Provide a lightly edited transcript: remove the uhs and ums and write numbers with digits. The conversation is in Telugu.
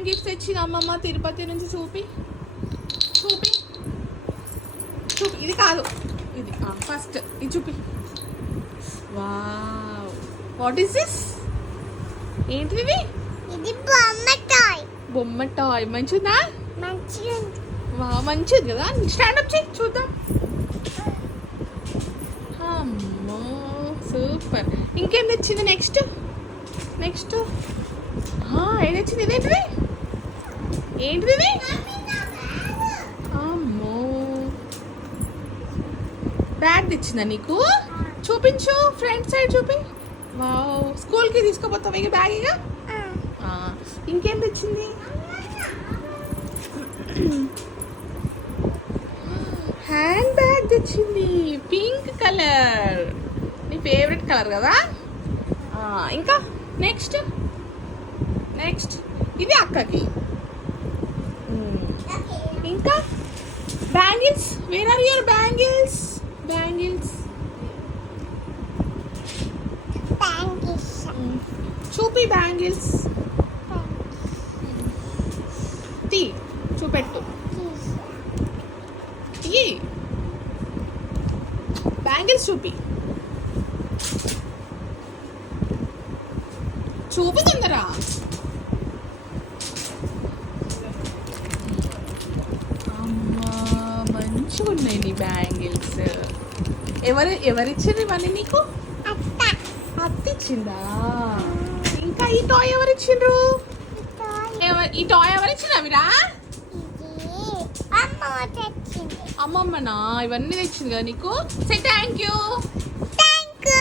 ఏమేమి గిఫ్ట్స్ తెచ్చింది అమ్మమ్మ తిరుపతి నుంచి చూపి చూపి చూపి. ఇది కాదు, ఇది ఫస్ట్ ఇది చూపి. Wow, what is this? ఏంటిది? ఇది బొమ్మ టాయ్. బొమ్మ టాయ్ మంచిదా? మంచిగా వావ్, మంచిది కదా. స్టాండప్ చేయి చూద్దాం. అమ్మో సూపర్. ఇంకేం తెచ్చింది నెక్స్ట్? నెక్స్ట్ ఏది తెచ్చింది? ఇదేంటిది? ఏంటిది ఇది? అమ్మో, బ్యాగ్ తెచ్చిందా నీకు? చూపించు, ఫ్రంట్ సైడ్ చూపి. వావ్, స్కూల్కి తీసుకోపోతావు ఇక బ్యాగ్ ఇక. ఇంకేం తెచ్చింది? హ్యాండ్ బ్యాగ్ తెచ్చింది, పింక్ కలర్, నీ ఫేవరెట్ కలర్ కదా. ఇంకా నెక్స్ట్ నెక్స్ట్ ఇది అక్కకి. ఇంకా bangles. Where are your bangles? Bangles చూపి. బ్యాంగిల్స్ తీ, చూపెట్టు. ఈ బ్యాంగిల్స్ చూపి, చూపుతుందరా. అమ్మా మంచిగా ఉన్నాయి నీ బ్యాంగిల్స్. ఎవరిచ్చిండ్రు ఇవన్నీ నీకు? అత్త ఇచ్చిందా? ఇంకా ఈ టాయ్ ఎవరిచ్చిండ్రు? ఈ టాయ్ ఎవరిచ్చిండ్రు అవిరా? తెచ్చింది అమ్మమ్మనా ఇవన్నీ తెచ్చింది కదా నీకు. Say thank you. Thank you.